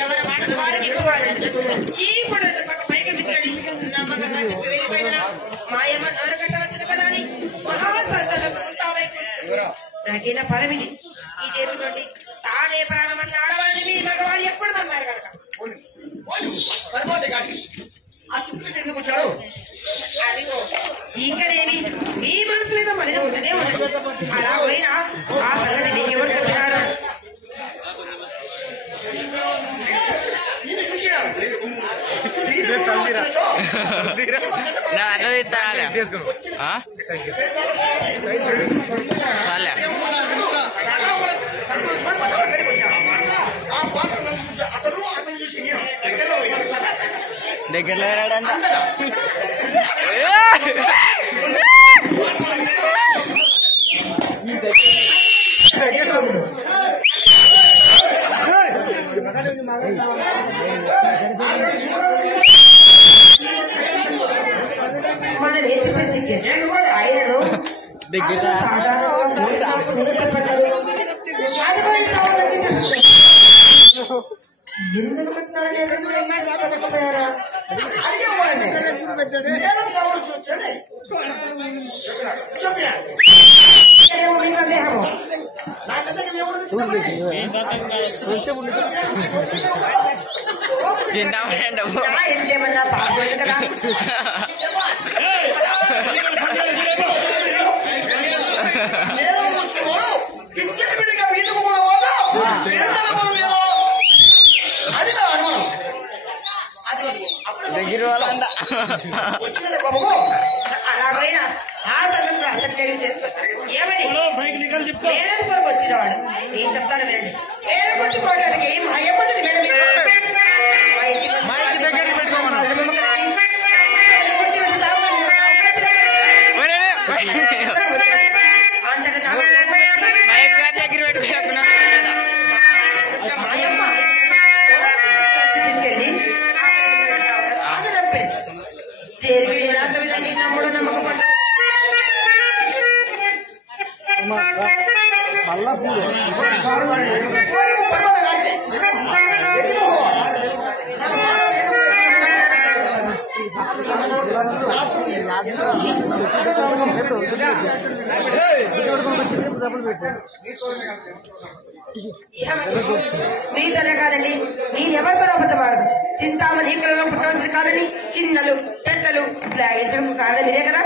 ఎవరి మాటలు వారికి ఇప్పుడు పైకి విత్తడి నమ్మకంగా చెప్పి వెళ్ళిపోయిన మాయమ్మ నరకటాల్సిన కదా అని నాకైనా ఫలమిది ఇదేమిటండి తానే ప్రాణమన్న ఆడవాళ్ళని మీ మగవాళ్ళు ఎప్పుడు నమ్మారు కనుక అదిగో ఇంకనేమి మీ మనసులేదో మనది ఉన్నదే ఉన్నది అలా పోయినా ఆ సంగతి మీకెవరు చెప్పినారు దగ్గరలో రాడంట మన నేర్చుకొచ్చి ఆయనను దగ్గర ఇంకేమన్నా పాల్గొంది కదా దగ్గర వాళ్ళంట అలాగైనా ఆ సంగతి అంతటి చేసుకో ఏమని వేరే కొరకు వచ్చినవాడు ఏం చెప్తాను వినండి వేరే కొరకు పోయడానికి ఏం అయ్యపోతుంది మేడం మీతోనే కాదండి నేనెవరితో అబద్ధమాడదు చింతామణి ఈకలలో పుట్టవలసింది కాదని చిన్నలు పెద్దలు శ్లాఘించడం కారణం ఇదే కదా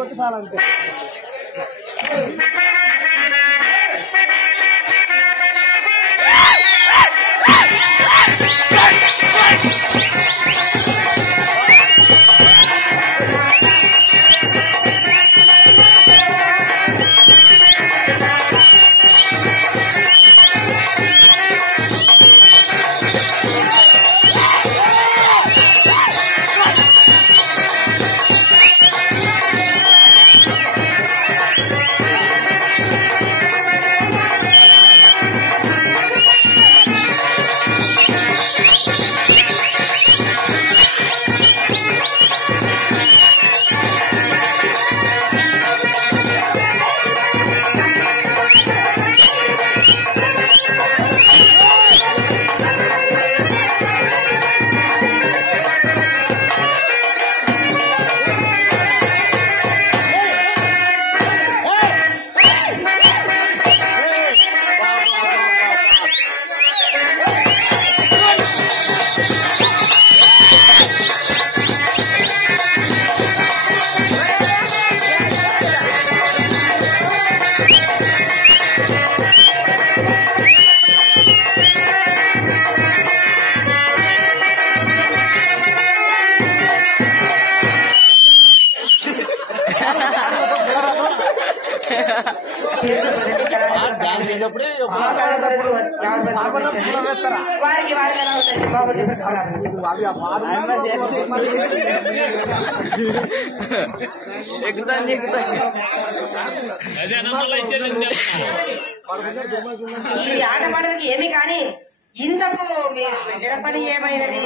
కొట్టి చాలంతే. వారికి బాగుంది. ఈ ఆట పాటలకి ఏమి కానీ ఇంతకు పెట్టిన పని ఏమైనది?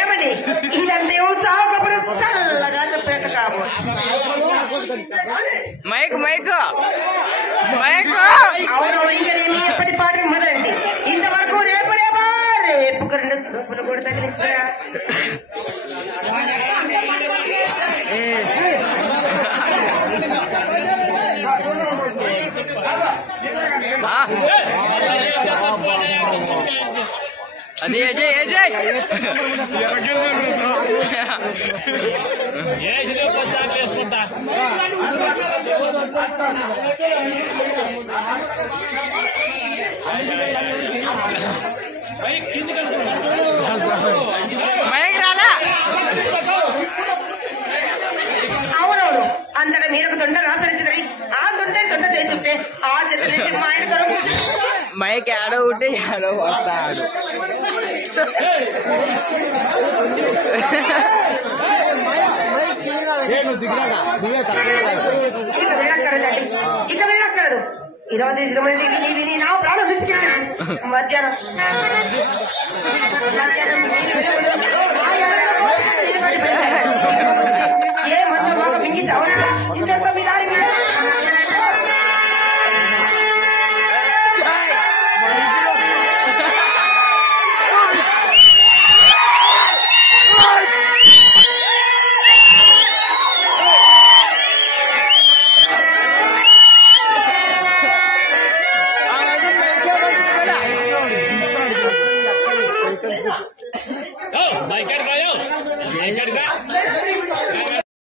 ఏమని ఇదంతా చావకప్పుడు చల్లగా చెప్పేట కాబో మైక్ మైక్ మైక్ అవును. ఇంకా నేను ఎప్పటి పాట మొదలండి. ఇంతవరకు రేపు రెండు రూపులు కూడా తగిలిస్తారా? అదే అజయ్ అజయ్ మైక్ రాలా. అవునవును. అంతటా మీరు దొండ రాసరిచిందని ఆ దొండ చేసి చెప్తే ఆ చెత్త నుంచి మా ఆయన దొరకు మైక్ ఆడో ఉంటే ఆడో వస్తాడు. ఇక వెళ్ళక్కడదు. 20 మంది విని నా ప్రాణం విసిగింది. మధ్యాహ్నం